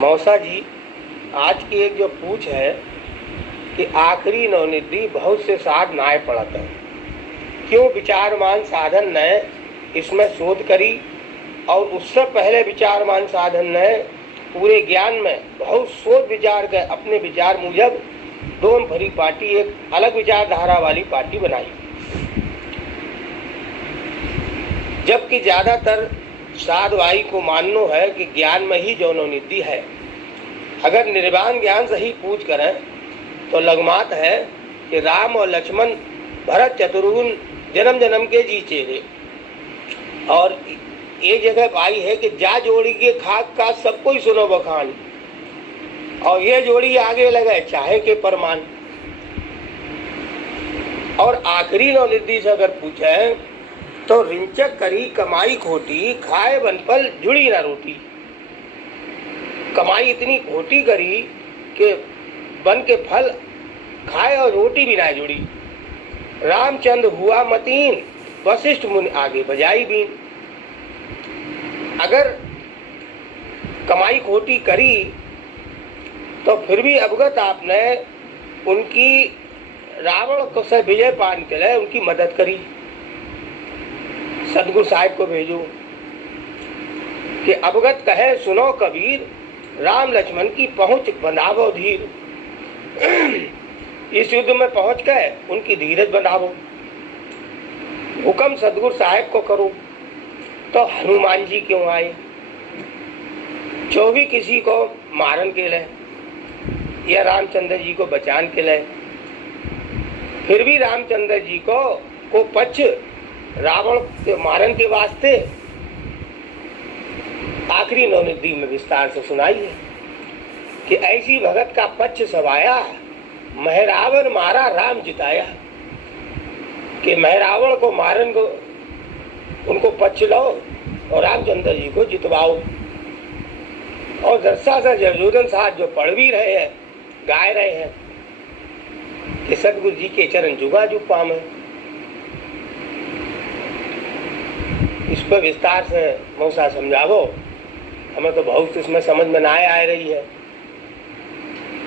मौसा जी, आज की एक जो पूछ है कि आखिरी नवनिधि बहुत से साध नाय पड़त है, क्यों विचारमान साधन ने इसमें शोध करी और उससे पहले विचारमान साधन ने पूरे ज्ञान में बहुत सोच विचार कर अपने विचार मुजब दोम भरी पार्टी एक अलग विचारधारा वाली पार्टी बनाई। जबकि ज्यादातर साधवाई को मानना है कि ज्ञान में ही जो नवनिधि है। अगर निर्वाण ज्ञान से ही पूछ करें तो लगमात है कि राम और लक्ष्मण भरत शत्रुघ्न जन्म जन्म के जी चेहरे, और ये जगह पाई है कि जा जोड़ी के खाक का सब कोई सुनो बखान, और ये जोड़ी आगे लगे चाहे के परमान। और आखिरी नवनिधि से अगर पूछे तो रिंचक करी कमाई खोटी, खाए बनपल जुड़ी ना रोटी। कमाई इतनी खोटी करी कि बन के फल खाए और रोटी भी ना जुड़ी। रामचंद्र हुआ मतीन, वशिष्ठ मुनि आगे बजाई बीन। अगर कमाई खोटी करी तो फिर भी अवगत आपने उनकी रावण को से विजय पाने के लिए उनकी मदद करी। सदगुरु साहिब को भेजो कि अवगत कहे सुनो कबीर, राम लक्ष्मण की पहुंच बनावो धीर। इस युद्ध में पहुंच गए उनकी धीरज बनावो। हुक्म सदगुरु साहिब को करो। तो हनुमान जी क्यों आए? जो भी किसी को मारन के लिए या रामचंद्र जी को बचान के लिए, फिर भी रामचंद्र जी को पक्ष रावण के मारन के वास्ते आखिरी नवनिधि में विस्तार से सुनाई है कि ऐसी भगत का पक्ष सवाया, महरावण मारा राम जिताया। कि महरावण को मारन को उनको पक्ष लो और रामचंद्र जी को जितवाओ। और दरसा से जर्जोधन साहब जो पढ़ भी रहे हैं, गाय रहे हैं कि सदगुरु जी के चरण जुगा जुग पामे। इस पर विस्तार से मौसा समझावो। हमें तो बहुत इसमें समझ में ना आ रही है।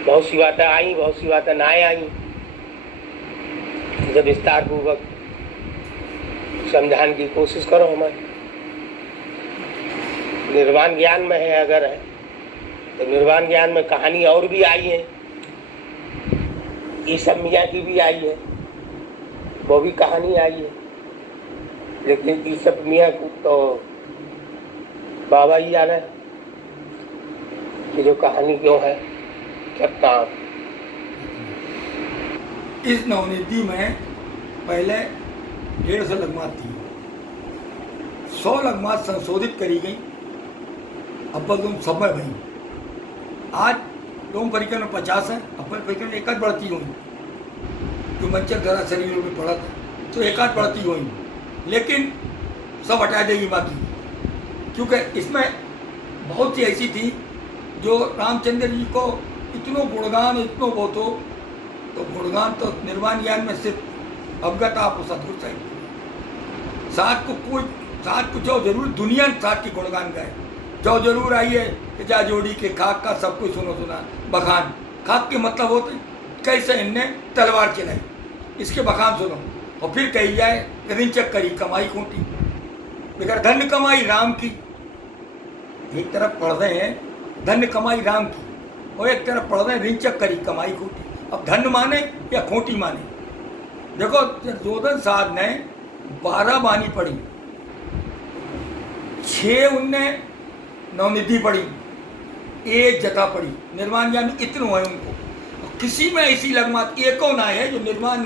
बहुत सी बातें आई, बहुत सी बातें ना आई। जब विस्तार पूर्वक समझाने की कोशिश करो। हमें निर्वाण ज्ञान में है, अगर है तो निर्वाण ज्ञान में कहानी और भी आई है। ईसब मियाँ की भी आई है, वो भी कहानी आई है। लेकिन ईसब मियाँ को तो बाबा ही जाने कि जो कहानी क्यों है कितना। इस नवनिधि में पहले 150 लगमात थी, 100 लगमात संशोधित करी गई। अब तुम सब में भई आज डोम परिकर में 50 है, अव्वल परिकर में एकाध बढ़ती हुई। जो मच्छर जरा शरीर में पड़ा था तो एकाध बढ़ती हुई, लेकिन सब हटा देगी बाकी। क्योंकि इसमें बहुत सी ऐसी थी जो रामचंद्र जी को इतनो गुणगान इतनो बहुत हो, तो गुणगान तो निर्वाण ज्ञान में सिर्फ अवगत आप सदगुरु साहिब साथ को जो जरूर दुनिया साथ की गुणगान गाए। जो जरूर आई है कि जा जोड़ी के खाक का सब कुछ सुनो सुना बखान। खाक के मतलब होते कैसे इनने तलवार चलाई, इसके बखान सुनो। और फिर कही जाए रिंचक करी कमाई खूंटी, बेकार धन कमाई राम की। एक तरफ पढ़ रहे हैं धन कमाई राम की, और एक तरफ पढ़ रहे हैं रिंचक करी कमाई खूंटी। अब धन माने या खोटी माने? देखो, जर्जोधन साहब ने 12 बानी पढ़ी, 6 उनने नवनिधि पढ़ी, 1 जथा पढ़ी। निर्वाण ज्ञान इतने है उनको, किसी में ऐसी लगमात एको ना है जो निर्वाण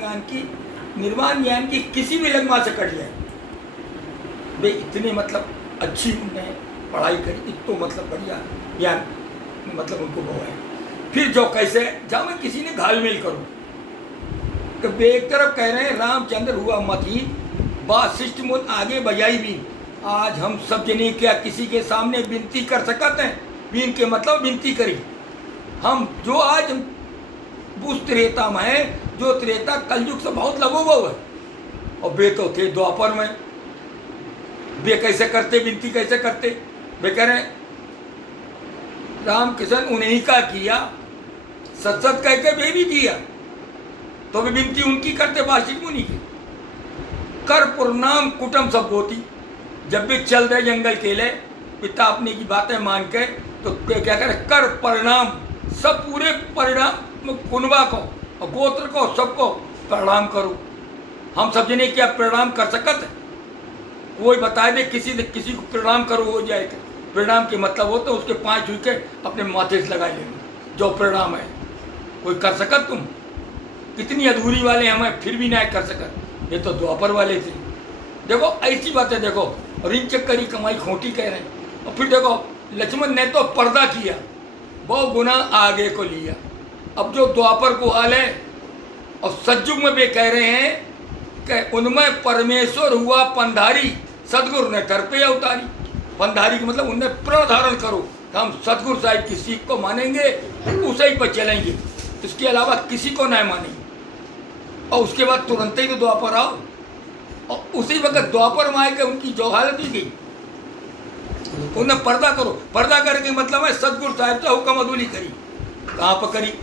ज्ञान की किसी भी लगमा से कट जाए। वे इतने मतलब अच्छी उनने पढ़ाई करी, इतो मतलब बढ़िया ज्ञान मतलब उनको वो है। फिर जो कैसे जहाँ में किसी ने घालमेल करो कि वे एक तरफ कह रहे हैं रामचंद्र हुआ मती, वशिष्ठ मुनि आगे बजाई भी। आज हम सब जने क्या किसी के सामने विनती कर सकते हैं? बीन के मतलब विनती करी। हम जो आज उस त्रेता में है, जो त्रेता कलयुग से बहुत लगो हुआ है, और वे तो थे द्वापर में। वे कैसे करते विनती, कैसे करते? वे कह रहे रामकिशन उन्हीं का किया, सच सच कह के वे भी दिया, तो भी विनती उनकी करते वार्षिक मुनि की। कर प्रणाम कुटुम सब होती, जब भी चल रहे जंगल केले पिता अपनी की बातें मान के, तो क्या करे, कर प्रणाम सब पूरे परिणाम कुनबा को और गोत्र को सबको प्रणाम करो। हम सब जने क्या प्रणाम कर सकत, कोई बताए दे किसी ने किसी को प्रणाम करो हो जाए। प्रणाम के मतलब होता है उसके 5 छू के अपने माथे से लगाए लेना, जो प्रणाम है। कोई कर सकत तुम? कितनी अधूरी वाले हमें फिर भी नहीं कर सकत, ये तो द्वापर वाले थे। देखो ऐसी बातें, देखो रिंच करी कमाई खोटी कह रहे हैं। और फिर देखो लक्ष्मण ने तो पर्दा किया, बहुत गुना आगे को लिया। अब जो द्वापर को हाल है और सतयुग में वे कह रहे हैं कि उनमें परमेश्वर हुआ पंधारी, सदगुरु ने कर पे उतारी। पंधारी का मतलब उन्हें प्रण धारण करो, हम सतगुरु साहिब की सीख को मानेंगे, उसे ही पर चलेंगे, इसके अलावा किसी को नहीं मानेंगे। और उसके बाद तुरंत ही तो द्वापर आओ, और उसी वक्त द्वापर में आए के उनकी जो हालत हुई गई, उन्हें पर्दा करो। पर्दा करके मतलब है सतगुरु साहिब से हुक्म अदुली करी, कहाँ पर करी,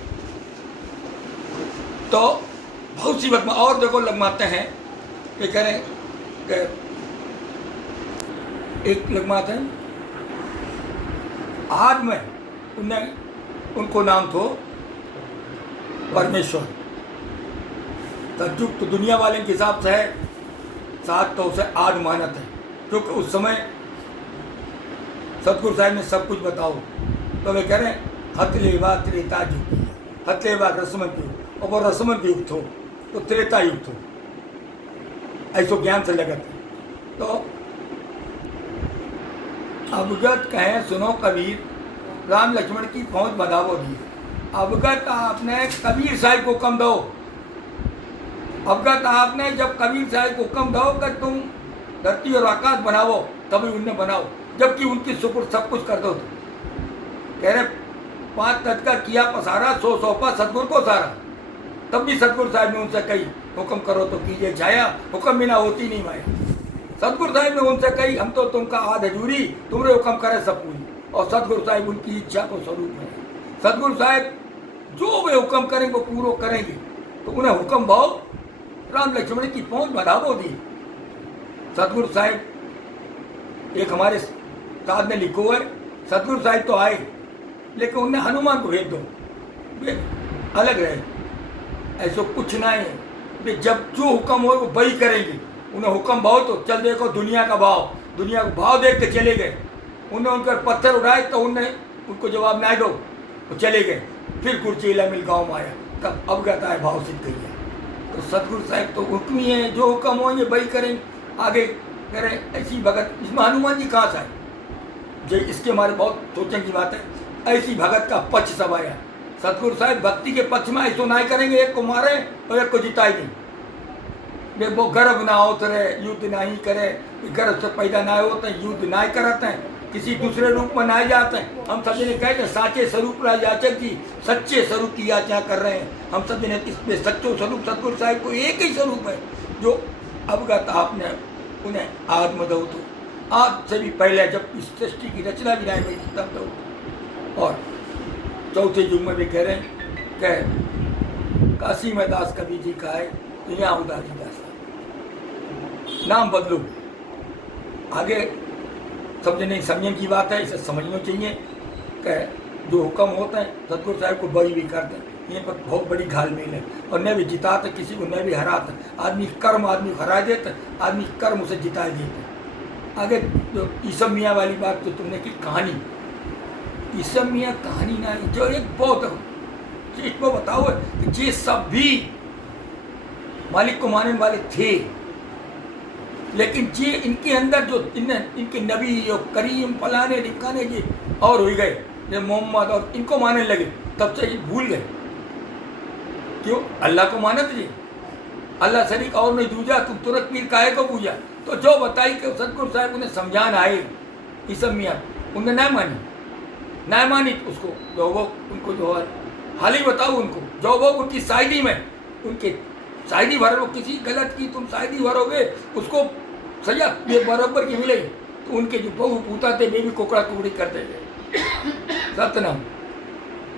तो बहुत सी बात में। और देखो लगमाते हैं कि कह रहे कि एक लगमाते हैं आज में उनको नाम तो परमेश्वर। तजुग तो दुनिया वाले के हिसाब से है 7 तो उसे आद मानत है, क्योंकि उस समय सतगुरु साहिब ने सब कुछ बताओ, तो वे कह रहे हैं हथलेवा त्रेता युग, हथलेवा रसमन युग, और वो रसमन युग हो तो त्रेता युग हो, ऐसो ज्ञान से लगत है। तो अवगत कहें सुनो कबीर, राम लक्ष्मण की पहुँच बढ़ावो दी। अवगत आपने कबीर साहिब को कम दो, अवगत आपने जब कबीर साहिब को कम दो कि तुम धरती और आकाश बनाओ, तभी उन्हें बनाओ, जबकि उनकी सुपुर्द सब कुछ कर दो। कह रहे 5 तट का किया पसारा, 100 सौंपा सतगुरु को सारा। तब भी सतगुरु साहिब ने उनसे कही हुक्म करो तो कीजिए छाया, हुक्म बिना होती नहीं माया। सतगुरु साहिब ने उनसे कही हम तो तुमका आध हजूरी, तुमरे हुक्म करे सब पूरी। और सतगुरु साहिब उनकी इच्छा को स्वरूप है। सतगुरु साहिब जो वे हुक्म करेंगे वो पूरा करेंगे, तो उन्हें हुक्म भाव राम लक्ष्मण की पहुंच बढ़ावो दी। सतगुरु साहिब एक हमारे साथ में लिखो है, सतगुरु साहिब तो आए लेकिन उन्हें हनुमान को भेज दो, वे अलग रहे, ऐसा कुछ नहीं है। वे जब जो हुक्म हो वो वही करेंगे। उन्हें हुक्म भाव तो चल देखो दुनिया का भाव, दुनिया को भाव देख के चले गए। उन्हें उनका पत्थर उड़ाए तो उन्हें उनको जवाब नहीं दो, वो चले गए। फिर कुर्चीला मिल गाँव में आया, तब अवगत आए भाव सिद्ध गई है। तो सतगुरु साहिब तो हुक्म ही है, जो हुक्म होंगे वही करेंगे, आगे करें। ऐसी भगत इसमें हनुमान जी कहाँ से आए, जो इसके हमारे बहुत सोचने की बात है। ऐसी भगत का पक्ष सब आया। सतगुरु साहिब भक्ति के पक्ष में ऐसा नहीं करेंगे एक को मारे और एक को जिताए नहीं। वे वो गर्भ ना उतरे, युद्ध नहीं करे, गर्भ से पैदा ना होते हैं, युद्ध नहीं करते हैं, किसी दूसरे रूप में नहीं जाते हैं। हम सब ने कहते हैं साचे स्वरूप याचक जी, सच्चे स्वरूप की याचना कर रहे हैं। हम सब ने इसमें सच्चो स्वरूप सतगुरु साहिब को एक ही स्वरूप है, जो अवगत आपने उन्हें आत्मदौ तो आज से भी पहले जब इस सृष्टि की रचना भी नहीं हुई तब दो। और चौथे युग में भी कह रहे हैं कि काशी में दास कबीर जी का है, तो यहाँ उदास जी दास नाम बदलो। आगे समझने समझने की बात है, इसे समझना चाहिए कि जो हुक्म होते हैं सतगुरु साहिब को बड़ी भी करते हैं। यहाँ पर बहुत बड़ी घालमेल है, और न भी जिताते किसी को, न भी हराते। आदमी कर्म आदमी हरा देते, आदमी कर्म उसे जिता देते। आगे जो ईसब मियाँ वाली बात तो तुमने की कहानी, ईसब मियाँ कहानी ना जो एक बहुत इसको बताओ कि ये सब भी मालिक को मानने वाले थे, लेकिन ये इनके अंदर जो इनके नबी और करीम फलाने ढिकाने जी और हो गए, जब मोहम्मद और इनको मानने लगे तब से ये भूल गए। क्यों? अल्लाह को मानत जी, अल्लाह शरीक और नहीं दूजा, तुम तुरंत पीर काहे को पूजा। तो जो बताई कि सतगुरु साहिब उन्हें समझाना आए, ये सब मियाँ उन्हें नहीं मानी उसको, जो वो उनको जो हाल ही बताओ उनको, जो वो उनकी शायरी में उनके शायरी भरो, किसी गलत की तुम शायरी भरोगे उसको सजा बराबर की मिलेगी। तो उनके जो बहु पूता थे वे भी कोकड़ा कुकड़ी करते थे। सतनाम।